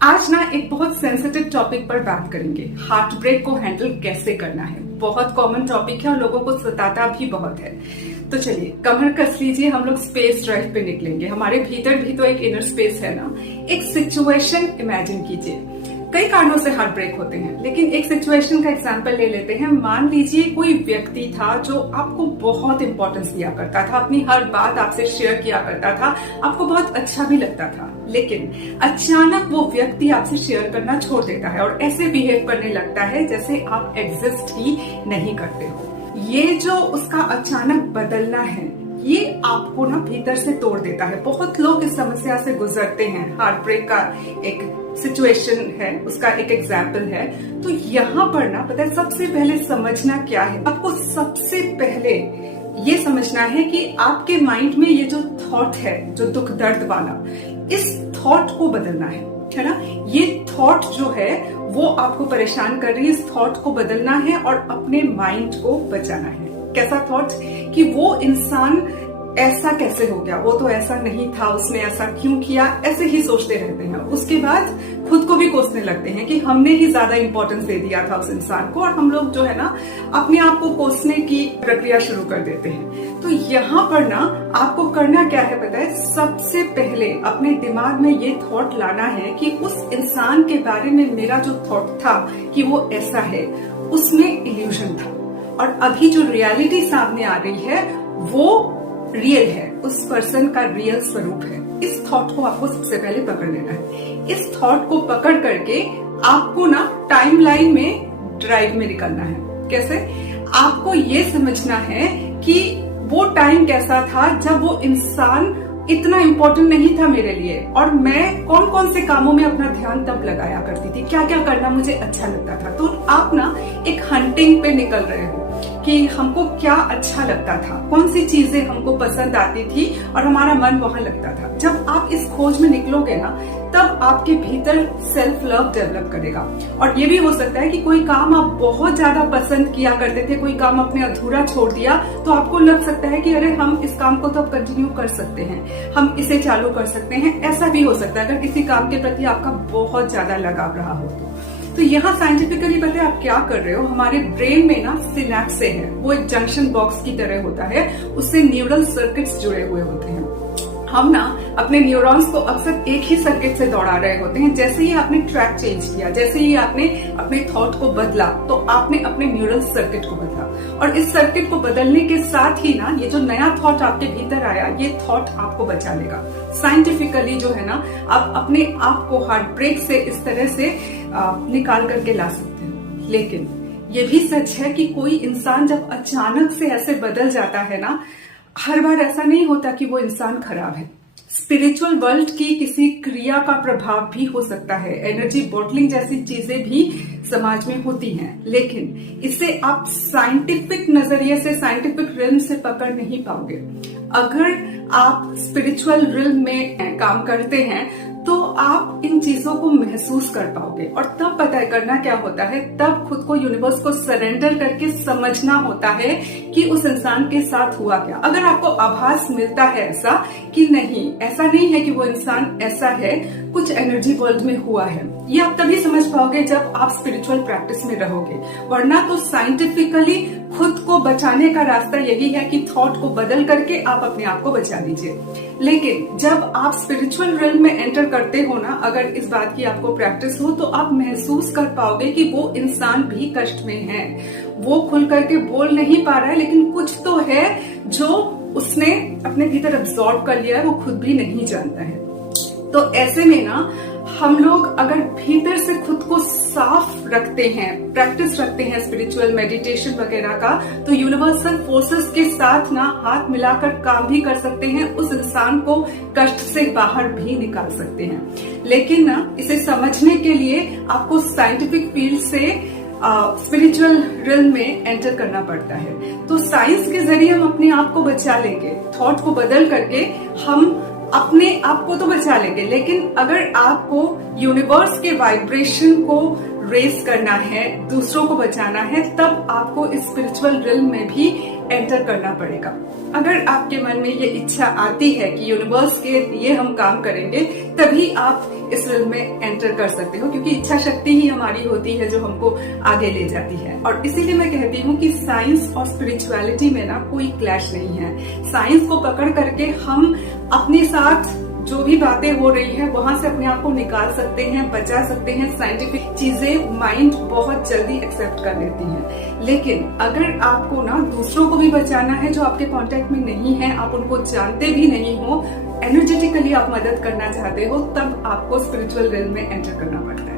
आज ना एक बहुत सेंसिटिव टॉपिक पर बात करेंगे। हार्ट ब्रेक को हैंडल कैसे करना है। बहुत कॉमन टॉपिक है और लोगों को सताता भी बहुत है। तो चलिए कमर कस लीजिए, हम लोग स्पेस ड्राइव पे निकलेंगे। हमारे भीतर भी तो एक इनर स्पेस है ना। एक सिचुएशन इमेजिन कीजिए। कई कारणों से हार्ट ब्रेक होते हैं, लेकिन एक सिचुएशन का एग्जांपल ले लेते हैं। मान लीजिए कोई व्यक्ति था जो आपको बहुत इंपॉर्टेंस दिया करता था, अपनी हर बात आपसे शेयर किया करता था, आपको बहुत अच्छा भी लगता था, लेकिन अचानक वो व्यक्ति आपसे शेयर करना छोड़ देता है और ऐसे बिहेव करने लगता है जैसे आप एग्जिस्ट ही नहीं करते हो। ये जो उसका अचानक बदलना है, ये आपको ना भीतर से तोड़ देता है। बहुत लोग इस समस्या से गुजरते हैं। हार्ट ब्रेक का एक सिचुएशन है, उसका एक एग्जाम्पल है। तो यहाँ पर ना पता है सबसे पहले समझना क्या है। आपको सबसे पहले ये समझना है कि आपके माइंड में ये जो थॉट है, जो दुख दर्द वाला, इस थॉट को बदलना है ना। ये थॉट जो है वो आपको परेशान कर रही है। इस थॉट को बदलना है और अपने माइंड को बचाना है। कैसा थॉट? कि वो इंसान ऐसा कैसे हो गया, वो तो ऐसा नहीं था, उसने ऐसा क्यों किया, ऐसे ही सोचते रहते हैं। उसके बाद खुद को भी कोसने लगते हैं कि हमने ही ज्यादा इंपॉर्टेंस दे दिया था उस इंसान को, और हम लोग जो है ना अपने आप को कोसने की प्रक्रिया शुरू कर देते हैं। तो यहाँ पर ना आपको करना क्या है पता है? सबसे पहले अपने दिमाग में ये थॉट लाना है कि उस इंसान के बारे में मेरा जो थॉट था कि वो ऐसा है, उसमें इल्यूजन था, और अभी जो रियलिटी सामने आ रही है वो रियल है, उस पर्सन का रियल स्वरूप है। इस थॉट को आपको सबसे पहले पकड़ लेना है। इस थॉट को पकड़ करके आपको ना टाइमलाइन में ड्राइव में निकलना है। कैसे? आपको ये समझना है कि वो टाइम कैसा था जब वो इंसान इतना इम्पोर्टेंट नहीं था मेरे लिए, और मैं कौन कौन से कामों में अपना ध्यान तब लगाया करती थी, क्या क्या करना मुझे अच्छा लगता था। तो आप ना एक हंटिंग पे निकल रहे हो कि हमको क्या अच्छा लगता था, कौन सी चीजें हमको पसंद आती थी और हमारा मन वहां लगता था। जब आप इस खोज में निकलोगे ना, तब आपके भीतर सेल्फ लव डेवलप करेगा। और ये भी हो सकता है कि कोई काम आप बहुत ज्यादा पसंद किया करते थे, कोई काम आपने अधूरा छोड़ दिया, तो आपको लग सकता है कि अरे हम इस काम को तो अब कंटिन्यू कर सकते हैं, हम इसे चालू कर सकते हैं। ऐसा भी हो सकता है अगर किसी काम के प्रति आपका बहुत ज्यादा लगाव रहा हो तो यहाँ साइंटिफिकली पता है आप क्या कर रहे हो। हमारे ब्रेन में ना सिनेप्स है, वो एक जंक्शन बॉक्स की तरह होता है, उससे न्यूरल सर्किट्स जुड़े हुए होते हैं। हम ना अपने न्यूरॉन्स को अक्सर एक ही सर्किट से दौड़ा रहे होते हैं। जैसे ही आपने ट्रैक चेंज किया, जैसे ही आपने अपने थॉट को बदला, तो आपने अपने न्यूरल सर्किट को बदला, और इस सर्किट को बदलने के साथ ही ना ये जो नया थॉट आपके भीतर आया, ये थॉट आपको बचा लेगा। साइंटिफिकली जो है ना, आप अपने आप को हार्ट ब्रेक से इस तरह से निकाल करके ला सकते हो। लेकिन ये भी सच है कि कोई इंसान जब अचानक से ऐसे बदल जाता है ना, हर बार ऐसा नहीं होता कि वो इंसान खराब है। स्पिरिचुअल वर्ल्ड की किसी क्रिया का प्रभाव भी हो सकता है। एनर्जी बॉटलिंग जैसी चीजें भी समाज में होती हैं, लेकिन इसे आप साइंटिफिक नजरिए से, साइंटिफिक रिल्म से पकड़ नहीं पाओगे। अगर आप स्पिरिचुअल रिल्म में काम करते हैं तो आप इन चीजों को महसूस कर पाओगे, और तब पता करना क्या होता है, तब खुद को यूनिवर्स को सरेंडर करके समझना होता है कि उस इंसान के साथ हुआ क्या। अगर आपको आभास मिलता है ऐसा कि नहीं, ऐसा नहीं है कि वो इंसान ऐसा है, कुछ एनर्जी वर्ल्ड में हुआ है, ये आप तभी समझ पाओगे जब आप स्पिरिचुअल प्रैक्टिस में रहोगे। वरना तो साइंटिफिकली खुद को बचाने का रास्ता यही है कि थॉट को बदल करके आप अपने आप को बचा लीजिए। लेकिन जब आप स्पिरिचुअल रिल्म में एंटर करते हो ना, अगर इस बात की आपको प्रैक्टिस हो, तो आप महसूस कर पाओगे कि वो इंसान भी कष्ट में है। वो खुल करके बोल नहीं पा रहा है, लेकिन कुछ तो है जो उसने अपने भीतर अब्सॉर्ब कर लिया है, वो खुद भी नहीं जानता है। तो ऐसे में ना हम लोग अगर भीतर से खुद को साफ रखते हैं, प्रैक्टिस रखते हैं स्पिरिचुअल मेडिटेशन वगैरह का, तो यूनिवर्सल फोर्सेस के साथ ना हाथ मिलाकर काम भी कर सकते हैं, उस इंसान को कष्ट से बाहर भी निकाल सकते हैं। लेकिन ना इसे समझने के लिए आपको साइंटिफिक फील्ड से स्पिरिचुअल रिल्म में एंटर करना पड़ता है। तो साइंस के जरिए हम अपने आप को बचा लेंगे, थॉट को बदल करके हम अपने आप को तो बचा लेंगे। लेकिन अगर आपको यूनिवर्स के वाइब्रेशन को रेस करना है, दूसरों को बचाना है, तब आपको इस स्पिरिचुअल रिल्म में भी एंटर करना पड़ेगा। अगर आपके मन में ये इच्छा आती है कि यूनिवर्स के लिए हम काम करेंगे, तभी आप इस रिल्म में एंटर कर सकते हो, क्योंकि इच्छा शक्ति ही हमारी होती है जो हमको आगे ले जाती है। और इसीलिए मैं कहती हूँ कि साइंस और स्पिरिचुअलिटी में ना कोई क्लैश नहीं है। साइंस को पकड़ करके हम अपने साथ जो भी बातें हो रही है वहां से अपने आप को निकाल सकते हैं, बचा सकते हैं। साइंटिफिक चीजें माइंड बहुत जल्दी एक्सेप्ट कर लेती है। लेकिन अगर आपको ना दूसरों को भी बचाना है जो आपके कांटेक्ट में नहीं है, आप उनको जानते भी नहीं हो, एनर्जेटिकली आप मदद करना चाहते हो, तब आपको स्पिरिचुअल रिल्म में एंटर करना पड़ता है।